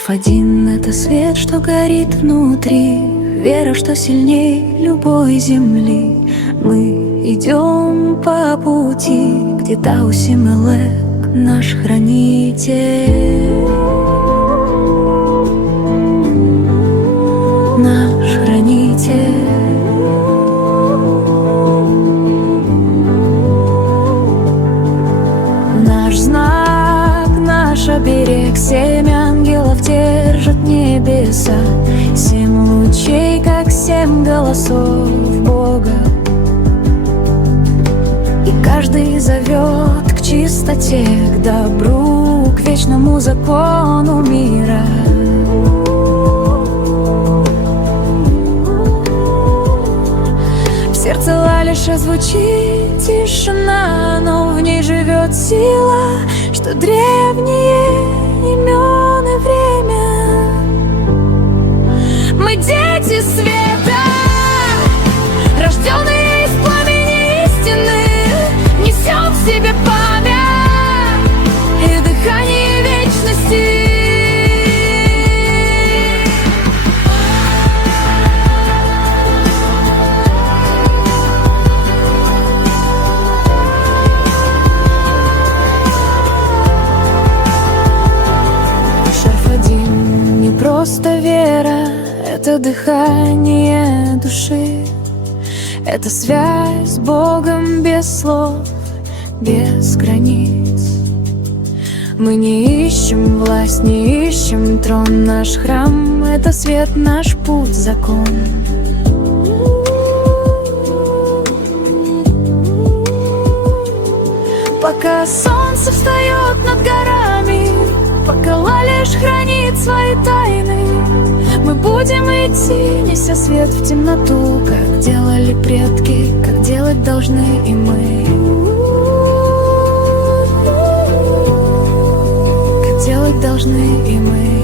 Шарф один — это свет, что горит внутри, вера, что сильней любой земли. Мы идем по пути, где Тау Симелек наш хранитель. Наш хранитель. Наш знак, наш оберег, 7 ангелов держат небеса, 7 лучей, как 7 голосов Бога. И каждый зовет к чистоте, к добру, к вечному закону мира. В сердце Лалиша звучит тишина, но в ней живет сила, что древние имен и время. Мы дети света, рожденные из пламени истины, несем в себе память и дыхание вечности. Просто вера — это дыхание души, это связь с Богом без слов, без границ. Мы не ищем власть, не ищем трон, наш храм — это свет, наш путь, закон. Пока солнце встает над горами, пока Лалиш хранит свои тайны, мы будем идти, неся свет в темноту, как делали предки, как делать должны и мы. Как делать должны и мы.